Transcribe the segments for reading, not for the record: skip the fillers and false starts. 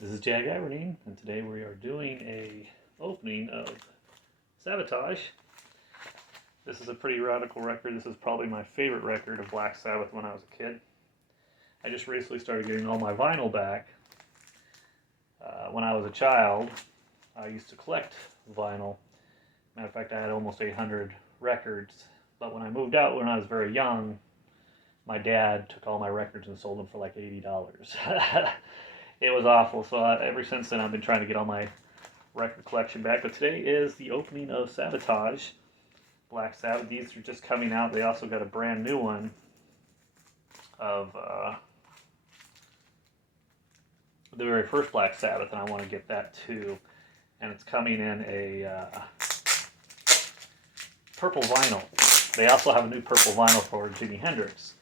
This is Jag Aberdeen, and today we are doing a opening of Sabotage. This is a pretty radical record. This is probably my favorite record of Black Sabbath when I was a kid. I just recently started getting all my vinyl back. When I was a child, I used to collect vinyl. Matter of fact, I had almost 800 records. But when I moved out when I was very young, my dad took all my records and sold them for like $80. It was awful. So ever since then, I've been trying to get all my record collection back. But today is the opening of Sabotage, Black Sabbath. These are just coming out. They also got a brand new one of the very first Black Sabbath, and I want to get that too. And it's coming in a purple vinyl. They also have a new purple vinyl for Jimi Hendrix.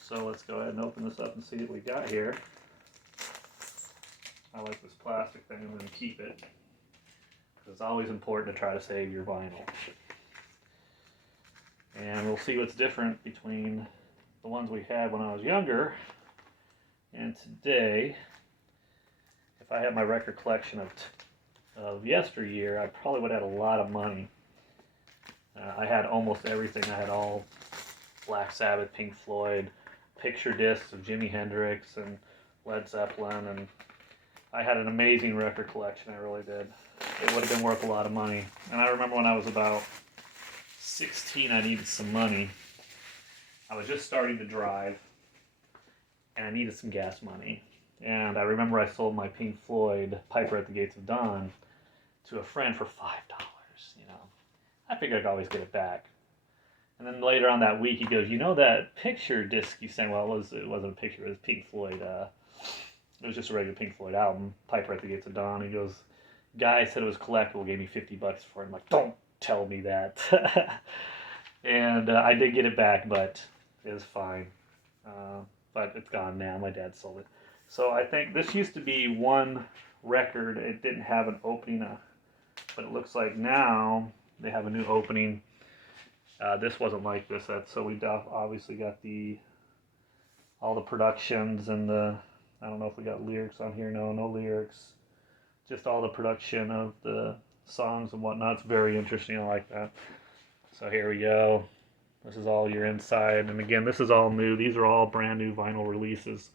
So let's go ahead and open this up and see what we got here. I like this plastic thing. I'm going to keep it because it's always important to try to save your vinyl. And we'll see what's different between the ones we had when I was younger and today. If I had my record collection of yesteryear, I probably would have had a lot of money. I had almost everything. I had all Black Sabbath, Pink Floyd, picture discs of Jimi Hendrix and Led Zeppelin, and I had an amazing record collection. I really did. It would have been worth a lot of money. And I remember when I was about 16, I needed some money. I was just starting to drive, and I needed some gas money. And I remember I sold my Pink Floyd Piper at the Gates of Dawn to a friend for $5. You know, I figured I'd always get it back. And then later on that week, he goes, "You know that picture disc you sent? Well, it wasn't a picture. It was Pink Floyd. It was just a regular Pink Floyd album, Piper at the Gates of Dawn." He goes, "Guy said it was collectible. Gave me $50 for it." I'm like, "Don't tell me that." And I did get it back, but it was fine. But it's gone now. My dad sold it. So I think this used to be one record. It didn't have an opening, but it looks like now they have a new opening. This wasn't like this. So we obviously got all the productions and I don't know if we got lyrics on here. No lyrics. Just all the production of the songs and whatnot. It's very interesting. I like that. So here we go. This is all your inside. And again, this is all new. These are all brand new vinyl releases.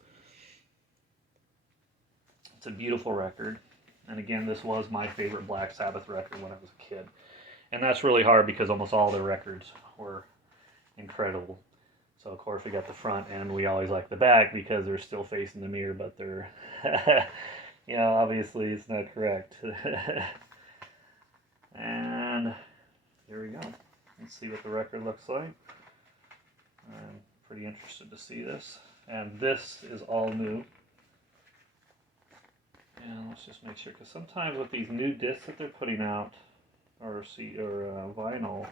It's a beautiful record. And again, this was my favorite Black Sabbath record when I was a kid. And that's really hard because almost all their records were incredible. So of course we got the front, and we always like the back because they're still facing the mirror, but they're, obviously it's not correct. And here we go. Let's see what the record looks like. I'm pretty interested to see this. And this is all new. And let's just make sure, because sometimes with these new discs that they're putting out, or vinyl,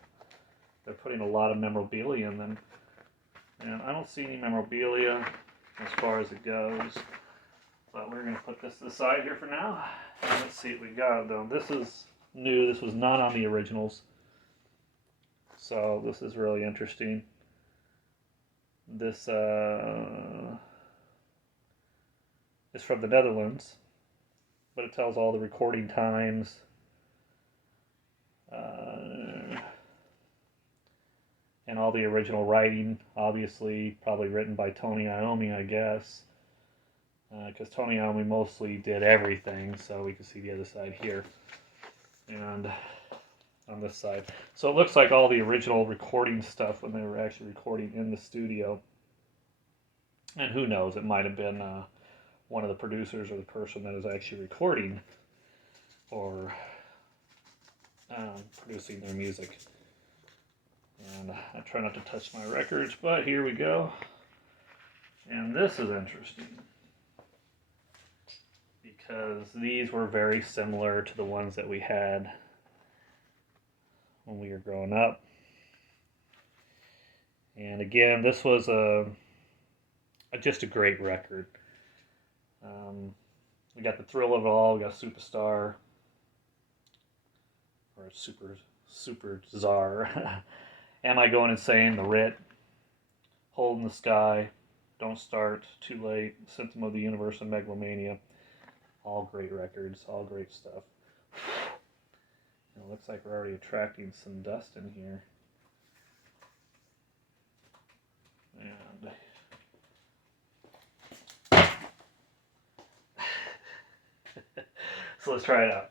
they're putting a lot of memorabilia in them. And I don't see any memorabilia as far as it goes. But we're going to put this to the side here for now. And let's see what we got, though. This is new. This was not on the originals. So this is really interesting. This is from the Netherlands. But it tells all the recording times. And all the original writing, obviously, probably written by Tony Iommi, I guess. Because Tony Iommi mostly did everything, so we can see the other side here. And on this side. So it looks like all the original recording stuff when they were actually recording in the studio. And who knows, it might have been one of the producers or the person that is actually recording or producing their music. And I try not to touch my records, but here we go. And this is interesting because these were very similar to the ones that we had when we were growing up. And again, this was just a great record. We got The Thrill of It All, we got Superstar, or Super Czar. Am I Going Insane? The Writ, Hole in the Sky, Don't Start, Too Late, Symptom of the Universe, and Megalomania. All great records, all great stuff. It looks like we're already attracting some dust in here. And so let's try it out.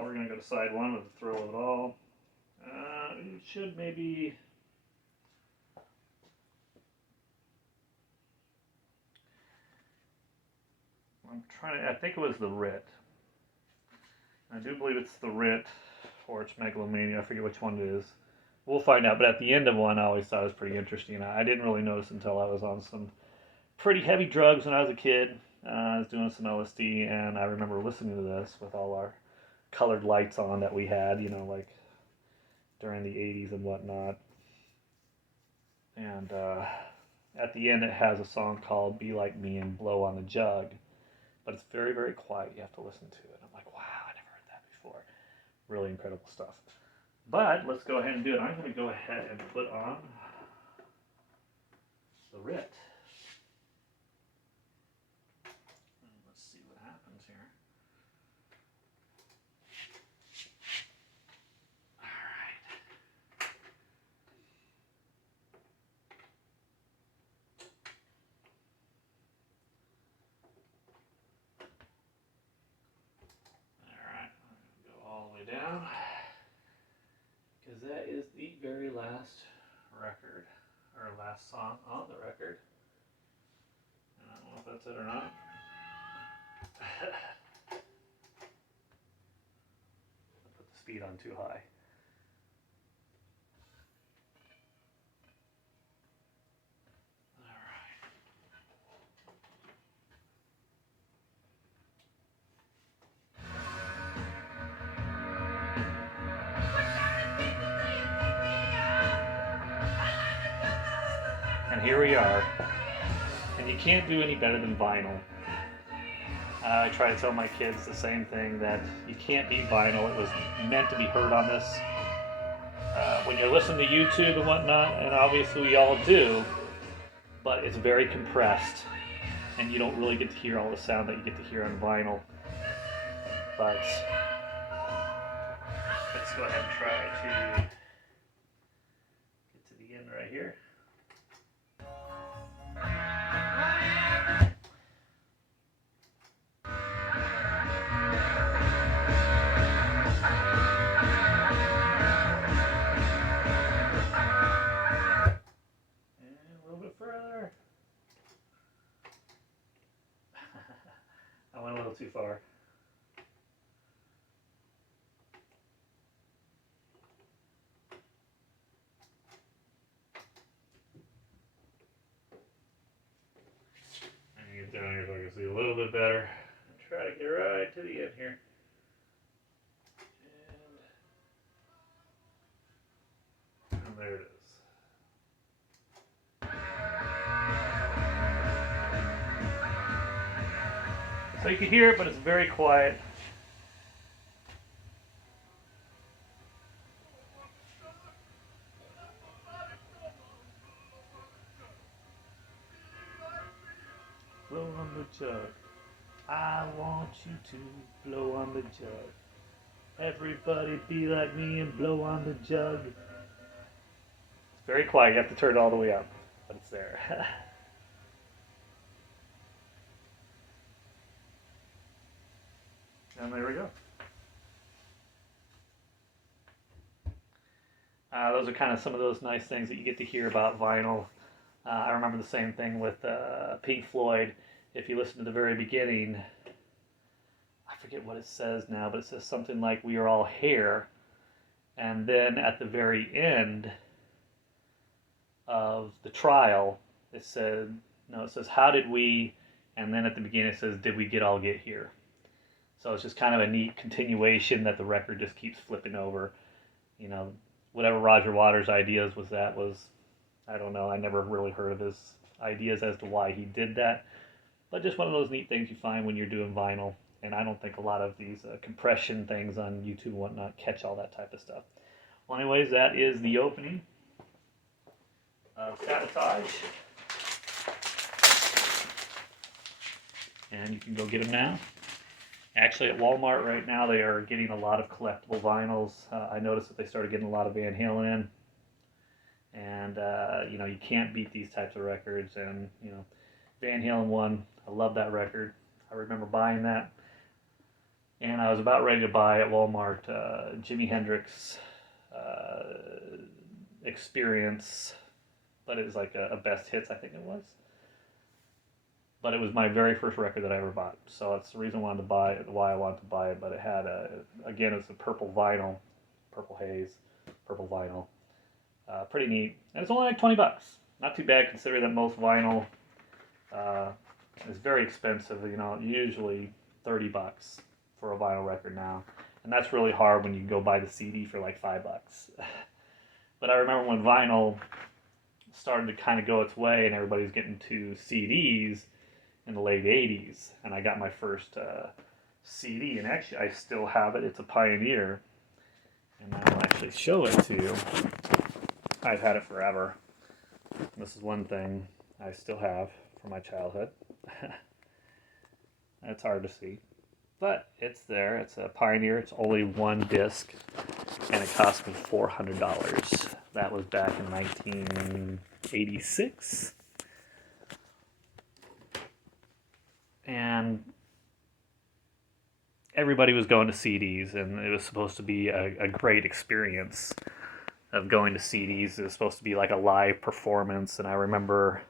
We're going to go to side one with the thrill of it all. It should maybe... I think it was the Rit. I do believe it's the Rit, or it's Megalomania. I forget which one it is. We'll find out. But at the end of one, I always thought it was pretty interesting. I didn't really notice until I was on some pretty heavy drugs when I was a kid. I was doing some LSD, and I remember listening to this with all our colored lights on that we had, you know, like during the 80s and whatnot. And at the end, it has a song called Be Like Me and Blow on the Jug. But it's very, very quiet. You have to listen to it. I'm like, wow, I never heard that before. Really incredible stuff. But let's go ahead and do it. I'm going to go ahead and put on the Rit. Let's see what happens here. All right. Down, because that is the very last record, or last song on the record. And I don't know if that's it or not. I put the speed on too high. And here we are. And you can't do any better than vinyl. I try to tell my kids the same thing, that you can't beat vinyl. It was meant to be heard on this. When you listen to YouTube and whatnot, and obviously we all do, but it's very compressed, and you don't really get to hear all the sound that you get to hear on vinyl. But let's go ahead and try to get to the end right here. I went a little too far. And get down here so I can see a little bit better. And try to get right to the end here. And there it is. So you can hear it, but it's very quiet. Blow on the jug. I want you to blow on the jug. Everybody be like me and blow on the jug. It's very quiet. You have to turn it all the way up, but it's there. And there we go. Those are kind of some of those nice things that you get to hear about vinyl. I remember the same thing with Pink Floyd. If you listen to the very beginning, I forget what it says now, but it says something like, "We are all hair." And then at the very end of the trial, it says, "How did we," and then at the beginning it says, "Did we all get here?" So it's just kind of a neat continuation that the record just keeps flipping over. You know, whatever Roger Waters' ideas was, I don't know. I never really heard of his ideas as to why he did that. But just one of those neat things you find when you're doing vinyl. And I don't think a lot of these compression things on YouTube and whatnot catch all that type of stuff. Well, anyways, that is the opening of Sabotage. And you can go get them now. Actually, at Walmart right now, they are getting a lot of collectible vinyls. I noticed that they started getting a lot of Van Halen in, and you can't beat these types of records. And Van Halen one, I love that record. I remember buying that, and I was about ready to buy at Walmart Jimi Hendrix Experience, but it was like a best hits, I think it was. But it was my very first record that I ever bought, so that's the reason I wanted to buy it, why I wanted to buy it. But it had again, it's a purple vinyl, purple haze, purple vinyl, pretty neat, and it's only like $20. Not too bad considering that most vinyl uh, is very expensive. Usually $30 for a vinyl record now, and that's really hard when you go buy the CD for like $5. But I remember when vinyl started to kind of go its way, and everybody's getting to CDs in the late 80s, and I got my first CD, and actually I still have it. It's a Pioneer, and I'll actually show it to you. I've had it forever. This is one thing I still have from my childhood. It's hard to see, but it's there. It's a Pioneer. It's only one disc, and it cost me $400. That was back in 1986. And everybody was going to CDs, and it was supposed to be a great experience of going to CDs. It was supposed to be like a live performance, and I remember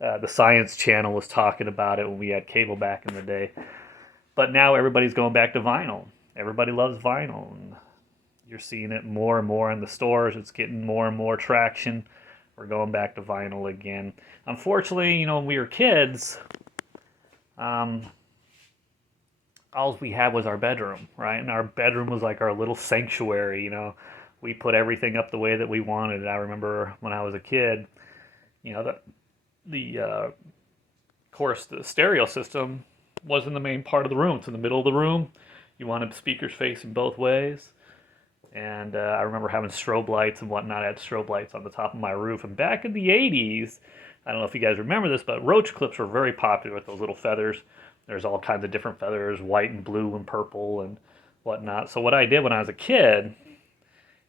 the Science Channel was talking about it when we had cable back in the day. But now everybody's going back to vinyl. Everybody loves vinyl, and you're seeing it more and more in the stores. It's getting more and more traction. We're going back to vinyl again. Unfortunately, when we were kids, all we had was our bedroom, right? And our bedroom was like our little sanctuary. We put everything up the way that we wanted. I remember when I was a kid, of course, the stereo system wasn't the main part of the room. It's in the middle of the room. You wanted speakers facing both ways. And I remember having strobe lights and whatnot. I had strobe lights on the top of my roof. And back in the 80s, I don't know if you guys remember this, but roach clips were very popular with those little feathers. There's all kinds of different feathers, white and blue and purple and whatnot. So what I did when I was a kid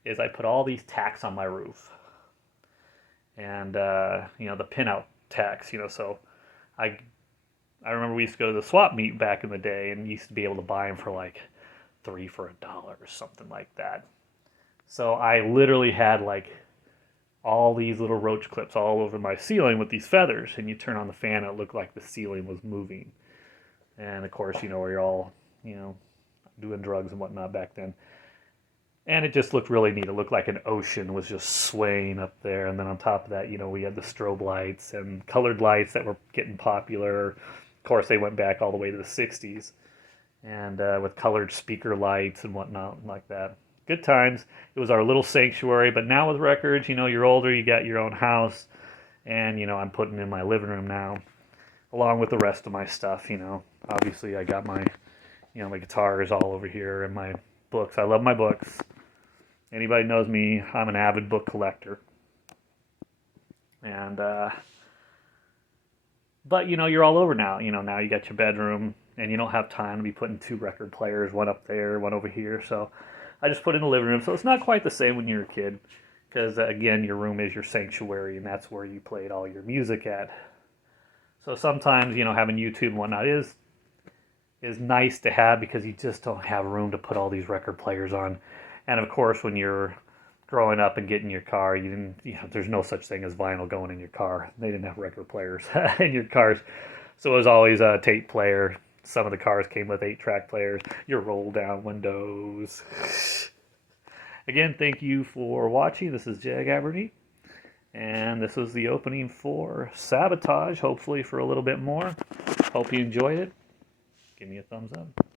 is I put all these tacks on my roof. And, the pinout tacks, so I remember we used to go to the swap meet back in the day, and used to be able to buy them for like 3 for $1 or something like that. So I literally had like all these little roach clips all over my ceiling with these feathers, and you turn on the fan, it looked like the ceiling was moving. And of course, we're all, doing drugs and whatnot back then. And it just looked really neat. It looked like an ocean was just swaying up there. And then on top of that, we had the strobe lights and colored lights that were getting popular. Of course, they went back all the way to the 60s. And with colored speaker lights and whatnot like that. Good times. It was our little sanctuary. But now with records, you're older, you got your own house. And, I'm putting in my living room now, along with the rest of my stuff. Obviously I got my, my guitars all over here and my books. I love my books. Anybody knows me, I'm an avid book collector. And, but, you're all over now. Now you got your bedroom, and you don't have time to be putting 2 record players, one up there, one over here. So I just put it in the living room. So it's not quite the same when you're a kid, because, again, your room is your sanctuary, and that's where you played all your music at. So sometimes, having YouTube and whatnot is nice to have, because you just don't have room to put all these record players on. And of course, when you're growing up and getting your car, there's no such thing as vinyl going in your car. They didn't have record players in your cars. So it was always a tape player. Some of the cars came with 8-track players. Your roll down windows. Again, thank you for watching. This is Jag Aberney. And this was the opening for Sabotage, hopefully for a little bit more. Hope you enjoyed it. Give me a thumbs up.